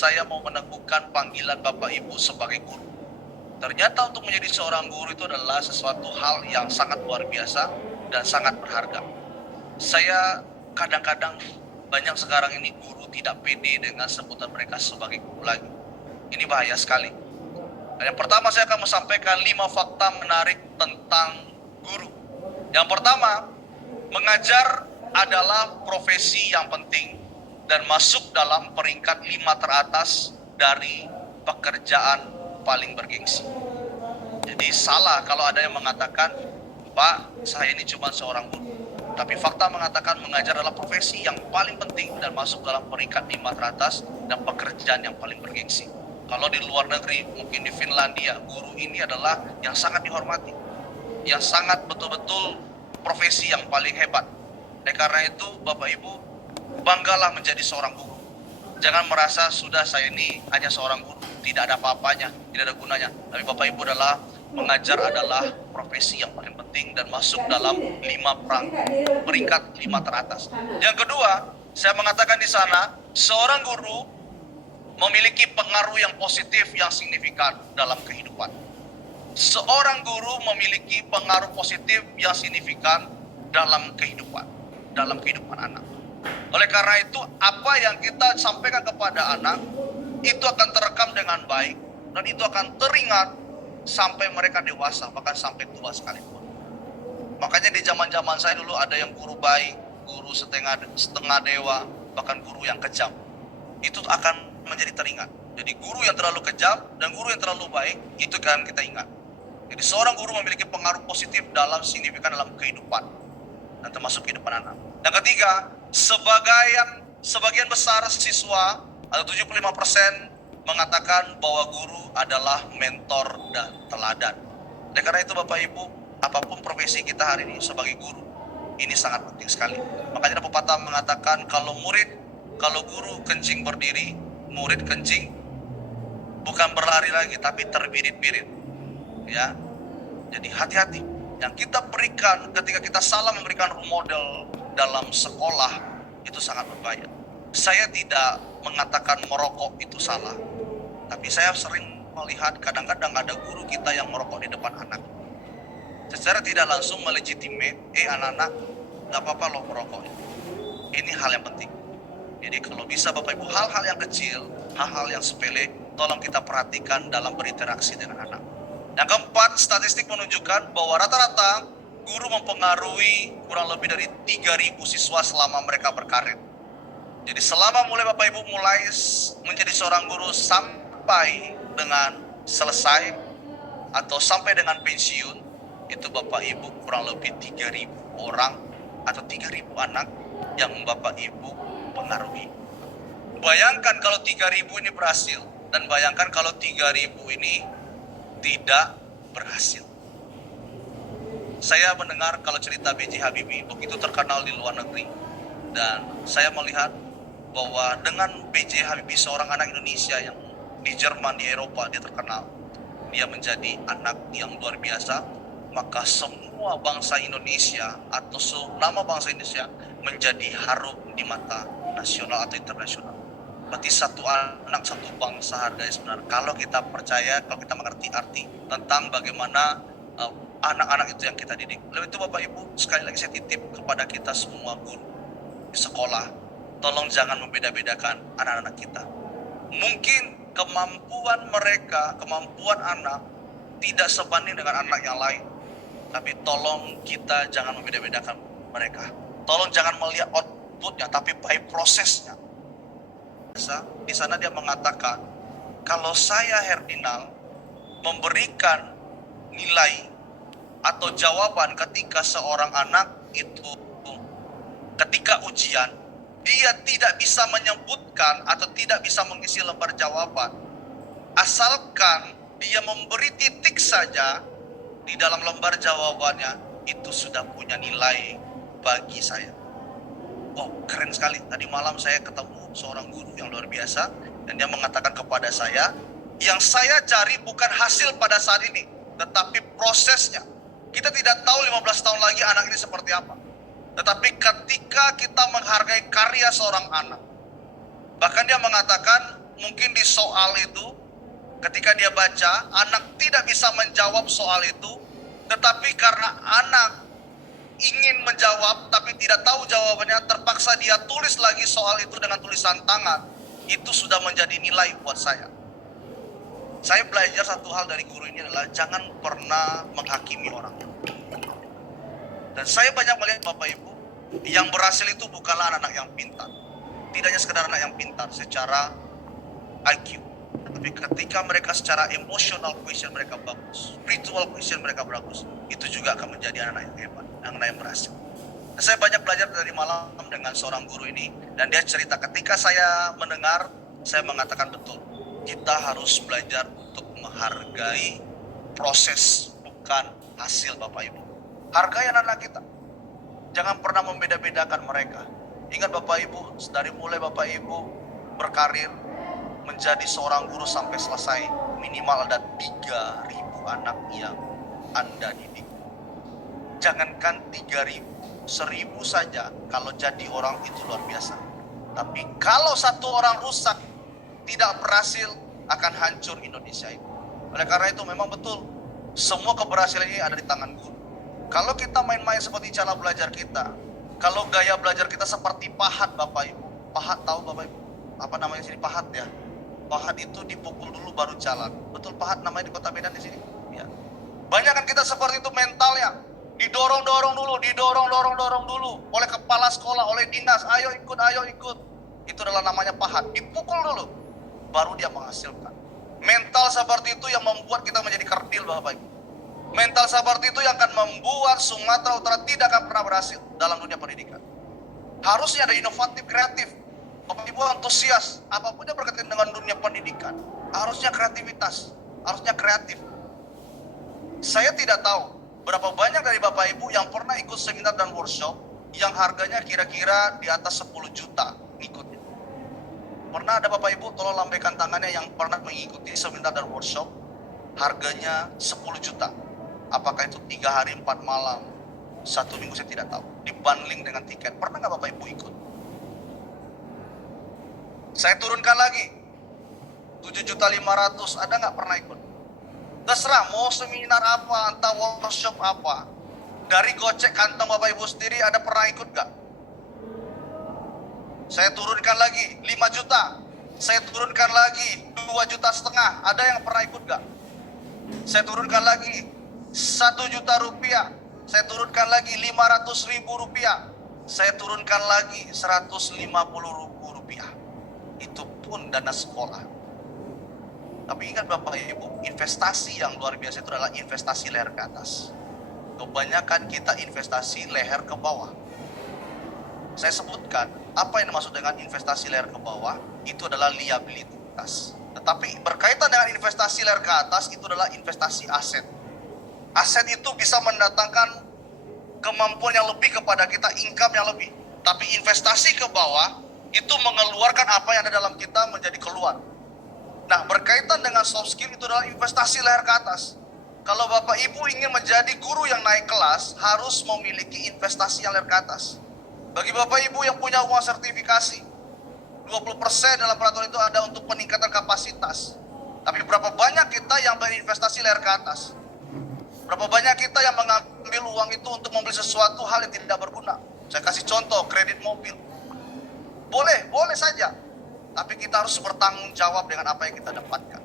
saya mau meneguhkan panggilan Bapak Ibu sebagai guru. Ternyata untuk menjadi seorang guru itu adalah sesuatu hal yang sangat luar biasa dan sangat berharga. Saya kadang-kadang banyak sekarang ini guru tidak pede dengan sebutan mereka sebagai guru lagi. Ini bahaya sekali. Yang pertama saya akan menyampaikan 5 fakta menarik tentang guru. Yang pertama, mengajar adalah profesi yang penting dan masuk dalam peringkat 5 teratas dari pekerjaan paling bergengsi. Jadi salah kalau ada yang mengatakan, Pak, saya ini cuma seorang guru. Tapi fakta mengatakan mengajar adalah profesi yang paling penting dan masuk dalam peringkat 5 teratas dan pekerjaan yang paling bergengsi. Kalau di luar negeri, mungkin di Finlandia, guru ini adalah yang sangat dihormati, yang sangat betul-betul profesi yang paling hebat. Karena itu, Bapak Ibu, banggalah menjadi seorang guru. Jangan merasa sudah saya ini hanya seorang guru, tidak ada apa-apanya, tidak ada gunanya. Tapi Bapak Ibu adalah mengajar adalah profesi yang paling penting dan masuk dalam 5 peringkat 5 teratas. Yang kedua, saya mengatakan di sana, seorang guru memiliki pengaruh yang positif yang signifikan dalam kehidupan. Seorang guru memiliki pengaruh positif yang signifikan dalam kehidupan anak. Oleh karena itu, apa yang kita sampaikan kepada anak itu akan terekam dengan baik dan itu akan teringat sampai mereka dewasa, bahkan sampai tua sekalipun. Makanya di zaman-zaman saya dulu ada yang guru baik, guru setengah dewa, bahkan guru yang kejam. Itu akan menjadi teringat. Jadi guru yang terlalu kejam dan guru yang terlalu baik itu kan kita ingat. Jadi seorang guru memiliki pengaruh positif dalam signifikan dalam kehidupan dan termasuk kehidupan anak. Yang ketiga, sebagian besar siswa atau 75% mengatakan bahwa guru adalah mentor dan teladan. Oleh karena itu Bapak Ibu, apapun profesi kita hari ini sebagai guru, ini sangat penting sekali. Makanya ada pepatah mengatakan kalau guru kencing berdiri, murid kencing bukan berlari lagi tapi terbirit-birit. Ya. Jadi hati-hati. Yang kita berikan ketika kita salah memberikan role model dalam sekolah itu sangat berbahaya. Saya tidak mengatakan merokok itu salah. Tapi saya sering melihat kadang-kadang ada guru kita yang merokok di depan anak. Secara tidak langsung melegitimate, anak-anak gak apa-apa loh merokok. Ini hal yang penting. Jadi kalau bisa Bapak Ibu, hal-hal yang kecil, hal-hal yang sepele, tolong kita perhatikan dalam berinteraksi dengan anak. Yang keempat, statistik menunjukkan bahwa rata-rata guru mempengaruhi kurang lebih dari 3.000 siswa selama mereka berkarir. Jadi selama Bapak Ibu mulai menjadi seorang guru sampai dengan selesai atau sampai dengan pensiun, itu Bapak Ibu kurang lebih 3.000 orang atau 3.000 anak yang Bapak Ibu pengaruhi. Bayangkan kalau 3.000 ini berhasil dan bayangkan kalau 3.000 ini tidak berhasil. Saya mendengar kalau cerita B.J. Habibie begitu terkenal di luar negeri, dan saya melihat bahwa dengan B.J. Habibie, seorang anak Indonesia yang di Jerman, di Eropa dia terkenal, dia menjadi anak yang luar biasa, maka semua bangsa Indonesia atau nama bangsa Indonesia menjadi harum di mata nasional atau internasional. Berarti satu anak, satu bangsa harganya sebenarnya. Kalau kita percaya, kalau kita mengerti arti tentang bagaimana anak-anak itu yang kita didik. Lalu itu Bapak Ibu, sekali lagi saya titip kepada kita semua guru di sekolah. Tolong jangan membeda-bedakan anak-anak kita. Mungkin kemampuan anak tidak sebanding dengan anak yang lain. Tapi tolong kita jangan membeda-bedakan mereka. Tolong jangan melihat outputnya, tapi baik prosesnya. Di sana dia mengatakan, kalau saya Herdinand memberikan nilai atau jawaban ketika seorang anak itu ketika ujian dia tidak bisa menyebutkan atau tidak bisa mengisi lembar jawaban, asalkan dia memberi titik saja di dalam lembar jawabannya, itu sudah punya nilai bagi saya. Wow, keren sekali. Tadi malam saya ketemu seorang guru yang luar biasa, dan dia mengatakan kepada saya, yang saya cari bukan hasil pada saat ini, tetapi prosesnya. Kita tidak tahu 15 tahun lagi anak ini seperti apa. Tetapi ketika kita menghargai karya seorang anak, bahkan dia mengatakan mungkin di soal itu, ketika dia baca, anak tidak bisa menjawab soal itu, tetapi karena anak ingin menjawab tapi tidak tahu jawabannya, terpaksa dia tulis lagi soal itu dengan tulisan tangan. Itu sudah menjadi nilai buat saya. Saya belajar satu hal dari guru ini adalah jangan pernah menghakimi orang. Dan saya banyak melihat Bapak Ibu, yang berhasil itu bukanlah anak-anak yang pintar. Tidak hanya sekedar anak yang pintar secara IQ, tapi ketika mereka secara emotional quotient mereka bagus, spiritual quotient mereka bagus, itu juga akan menjadi anak-anak yang hebat, anak-anak yang berhasil. Dan saya banyak belajar dari malam dengan seorang guru ini, dan dia cerita ketika saya mendengar, saya mengatakan betul, kita harus belajar untuk menghargai proses, bukan hasil Bapak Ibu. Hargai anak-anak kita. Jangan pernah membeda-bedakan mereka. Ingat Bapak Ibu, dari mulai Bapak Ibu berkarir, menjadi seorang guru sampai selesai, minimal ada 3.000 anak yang Anda didik. Jangankan 3.000, 1.000 saja kalau jadi orang itu luar biasa. Tapi kalau satu orang rusak, tidak berhasil, akan hancur Indonesia ini. Oleh karena itu memang betul, semua keberhasilan ini ada di tangan guru. Kalau kita main-main seperti cara belajar kita, kalau gaya belajar kita seperti pahat Bapak Ibu. Pahat tahu Bapak Ibu? Apa namanya sini pahat ya? Pahat itu dipukul dulu baru jalan. Betul pahat namanya di Kota Medan di sini? Ya. Banyak kan kita seperti itu mentalnya. Didorong-dorong dulu oleh kepala sekolah, oleh dinas. Ayo ikut. Itu adalah namanya pahat. Dipukul dulu, baru dia menghasilkan. Mental seperti itu yang membuat kita menjadi kerdil Bapak Ibu. Mental seperti itu yang akan membuat Sumatera Utara tidak akan pernah berhasil dalam dunia pendidikan. Harusnya ada inovatif, kreatif. Bapak Ibu antusias, apapun yang berkaitan dengan dunia pendidikan, harusnya kreativitas, harusnya kreatif. Saya tidak tahu berapa banyak dari Bapak Ibu yang pernah ikut seminar dan workshop yang harganya kira-kira di atas 10 juta ikutnya. Pernah ada Bapak Ibu, tolong lambaikan tangannya yang pernah mengikuti seminar dan workshop harganya 10 juta. Apakah itu 3 hari 4 malam, 1 minggu, saya tidak tahu. Dibundling dengan tiket. Pernah nggak Bapak Ibu ikut? Saya turunkan lagi 7.500.000, ada nggak pernah ikut? Terserah mau seminar apa, entah workshop apa, dari gocek kantong Bapak Ibu sendiri, ada pernah ikut nggak? Saya turunkan lagi 5 juta, saya turunkan lagi 2,5 juta, ada yang pernah ikut nggak? Saya turunkan lagi 1 juta rupiah, saya turunkan lagi 500.000 rupiah, saya turunkan lagi 150.000 rupiah. Itu pun dana sekolah. Tapi ingat Bapak Ibu, investasi yang luar biasa itu adalah investasi leher ke atas. Kebanyakan kita investasi leher ke bawah. Saya sebutkan, apa yang dimaksud dengan investasi leher ke bawah? Itu adalah liabilitas. Tetapi berkaitan dengan investasi leher ke atas, itu adalah investasi aset. Aset itu bisa mendatangkan kemampuan yang lebih kepada kita, income yang lebih. Tapi investasi ke bawah, itu mengeluarkan apa yang ada dalam kita menjadi keluar. Nah, berkaitan dengan soft skill itu adalah investasi leher ke atas. Kalau Bapak Ibu ingin menjadi guru yang naik kelas, harus memiliki investasi yang leher ke atas. Bagi Bapak Ibu yang punya uang sertifikasi, 20% dalam peraturan itu ada untuk peningkatan kapasitas. Tapi berapa banyak kita yang berinvestasi leher ke atas? Berapa banyak kita yang mengambil uang itu untuk membeli sesuatu hal yang tidak berguna? Saya kasih contoh, kredit mobil. Boleh saja. Tapi kita harus bertanggung jawab dengan apa yang kita dapatkan.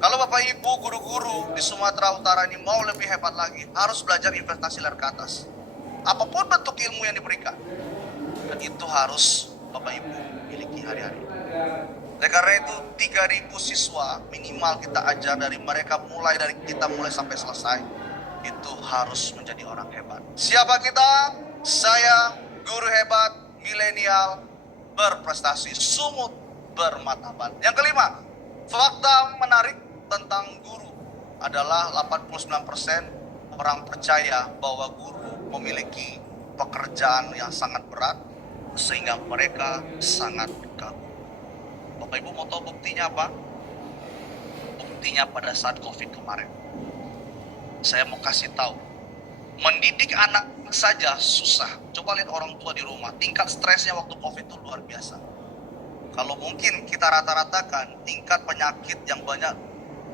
Kalau Bapak Ibu, guru-guru di Sumatera Utara ini mau lebih hebat lagi, harus belajar investasi leher ke atas. Apapun bentuk ilmu yang diberikan. Dan itu harus Bapak Ibu miliki hari-hari. Oleh karena itu 3.000 siswa minimal kita ajar dari mereka, mulai sampai selesai. Itu harus menjadi orang hebat. Siapa kita? Saya guru hebat, milenial, berprestasi, sumut, bermartabat. Yang kelima, fakta menarik tentang guru adalah 89% orang percaya bahwa guru memiliki pekerjaan yang sangat berat sehingga mereka sangat kagum. Bapak Ibu mau tahu buktinya apa? Buktinya pada saat COVID kemarin. Saya mau kasih tahu, mendidik anak saja susah. Coba lihat orang tua di rumah, tingkat stresnya waktu COVID itu luar biasa. Kalau mungkin kita rata-ratakan tingkat penyakit yang banyak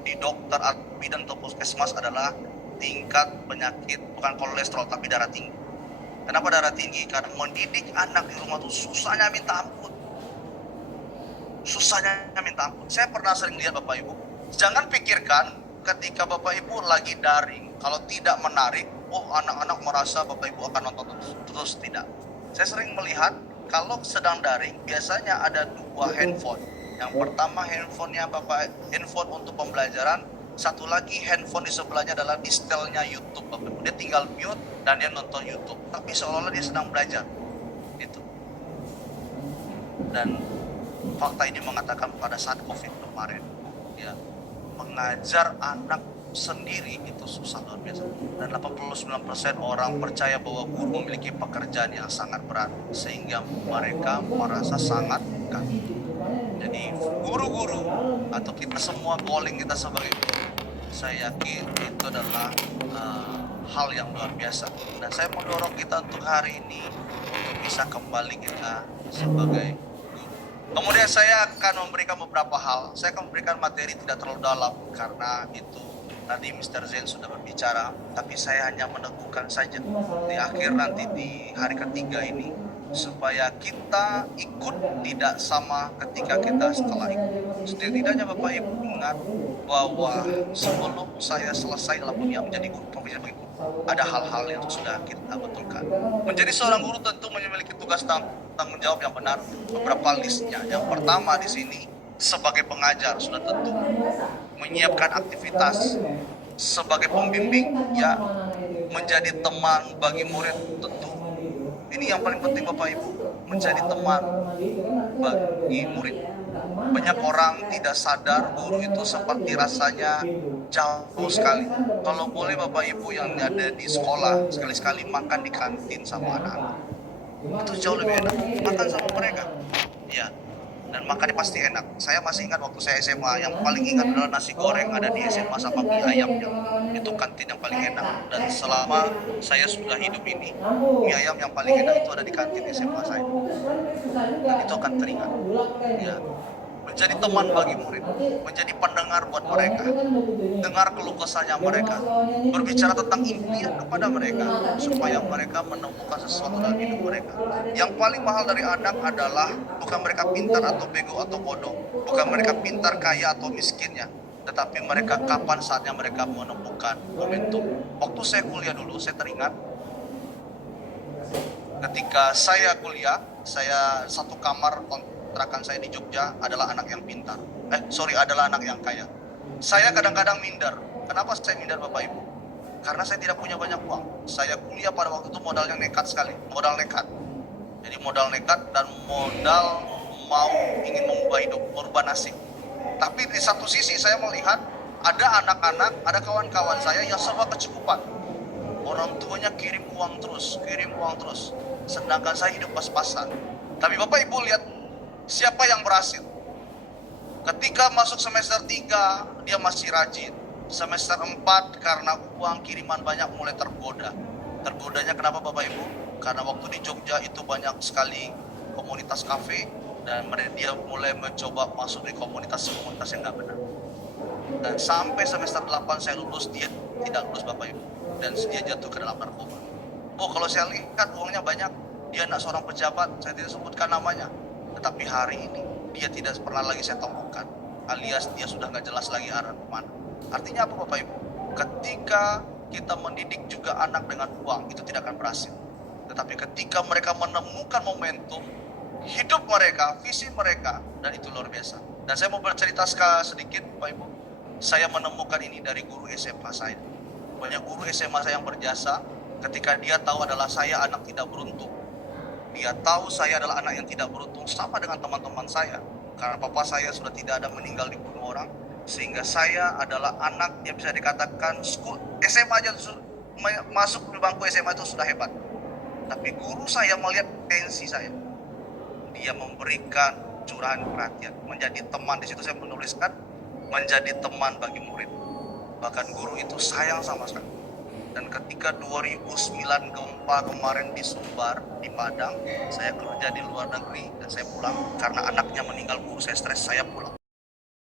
di dokter, bidan atau puskesmas adalah tingkat penyakit bukan kolesterol tapi darah tinggi. Kenapa darah tinggi? Karena mendidik anak di rumah tuh susahnya minta ampun. Susahnya minta ampun. Saya pernah sering lihat Bapak Ibu, jangan pikirkan ketika Bapak Ibu lagi daring, kalau tidak menarik, oh anak-anak merasa Bapak Ibu akan nonton terus. Tidak. Saya sering melihat kalau sedang daring biasanya ada dua handphone. Yang pertama handphonenya handphone untuk pembelajaran, satu lagi handphone di sebelahnya adalah di setelnya YouTube Bapak Ibu. Dia tinggal mute dan dia nonton YouTube, tapi seolah-olah dia sedang belajar. Itu. Dan fakta ini mengatakan pada saat COVID kemarin, ya, mengajar anak sendiri itu susah luar biasa. Dan 89% orang percaya bahwa guru memiliki pekerjaan yang sangat berat sehingga mereka merasa sangat kagum. Jadi guru-guru atau kita semua calling kita sebagai guru, saya yakin itu adalah hal yang luar biasa. Dan saya mendorong kita untuk hari ini untuk bisa kembali kita sebagai guru. Kemudian saya akan memberikan beberapa hal. Saya akan memberikan materi tidak terlalu dalam karena itu tadi Mr. Zen sudah berbicara, tapi saya hanya meneguhkan saja di akhir nanti di hari ketiga ini supaya kita ikut tidak sama ketika kita setelah ikut. Setidaknya Bapak Ibu ingat bahwa sebelum saya selesai dalam dunia menjadi guru profesi sebagai guru, ada hal-hal yang sudah kita betulkan. Menjadi seorang guru tentu memiliki tugas tanggung jawab yang benar, beberapa listnya. Yang pertama di sini sebagai pengajar sudah tentu menyiapkan aktivitas, sebagai pembimbing ya, menjadi teman bagi murid tentu. Ini yang paling penting Bapak Ibu, menjadi teman bagi murid. Banyak orang tidak sadar guru itu seperti rasanya jauh sekali. Kalau boleh Bapak Ibu yang ada di sekolah, sekali-sekali makan di kantin sama anak-anak. Itu jauh lebih enak, makan sama mereka. Ya, dan makannya pasti enak. Saya masih ingat waktu saya SMA, yang paling ingat adalah nasi goreng ada di SMA sama mie ayamnya. Itu kantin yang paling enak. Dan selama saya sudah hidup ini, mie ayam yang paling enak itu ada di kantin SMA saya. Dan itu akan teringat. Ya. Menjadi teman bagi murid, menjadi pendengar buat mereka, dengar keluh kesahnya mereka, berbicara tentang impian kepada mereka, supaya mereka menemukan sesuatu dalam hidup mereka. Yang paling mahal dari anak adalah bukan mereka pintar atau bego atau bodoh, bukan mereka pintar kaya atau miskinnya, tetapi mereka kapan saatnya mereka menemukan momentum. Waktu saya kuliah dulu, saya teringat ketika saya kuliah, saya satu kamar kontrakan saya di Jogja adalah anak yang pintar. Adalah anak yang kaya. Saya kadang-kadang minder. Kenapa saya minder Bapak Ibu? Karena saya tidak punya banyak uang. Saya kuliah pada waktu itu modal yang nekat sekali. Modal nekat. Jadi modal nekat dan modal mau ingin mengubah hidup, merubah nasib. Tapi di satu sisi saya melihat ada anak-anak, ada kawan-kawan saya yang serba kecukupan. Orang tuanya kirim uang terus. Sedangkan saya hidup pas-pasan. Tapi Bapak Ibu lihat siapa yang berhasil? Ketika masuk semester 3, dia masih rajin. Semester 4, karena uang kiriman banyak mulai tergoda. Tergodanya kenapa Bapak Ibu? Karena waktu di Jogja itu banyak sekali komunitas kafe, dan dia mulai mencoba masuk di komunitas yang nggak benar. Dan sampai semester 8 saya lulus, dia tidak lulus Bapak Ibu. Dan dia jatuh ke dalam narkoba. Kalau saya lihat uangnya banyak, dia anak seorang pejabat, saya tidak sebutkan namanya. Tetapi hari ini dia tidak pernah lagi saya temukan, alias dia sudah nggak jelas lagi arah kemana. Artinya apa Bapak Ibu? Ketika kita mendidik juga anak dengan uang, itu tidak akan berhasil. Tetapi ketika mereka menemukan momentum hidup mereka, visi mereka, dan itu luar biasa. Dan saya mau bercerita sedikit Bapak Ibu. Saya menemukan ini dari guru SMA saya. Banyak guru SMA saya yang berjasa ketika dia tahu adalah saya anak tidak beruntung. Dia tahu saya adalah anak yang tidak beruntung sama dengan teman-teman saya. Karena papa saya sudah tidak ada, meninggal dibunuh orang. Sehingga saya adalah anak yang bisa dikatakan SMA aja masuk di bangku SMA itu sudah hebat. Tapi guru saya melihat potensi saya. Dia memberikan curahan perhatian, menjadi teman. Di situ saya menuliskan menjadi teman bagi murid. Bahkan guru itu sayang sama sekali. Dan ketika 2009 gempa kemarin di Sumbar, di Padang, saya kerja di luar negeri dan saya pulang karena anaknya meninggal, guru saya stres, saya pulang.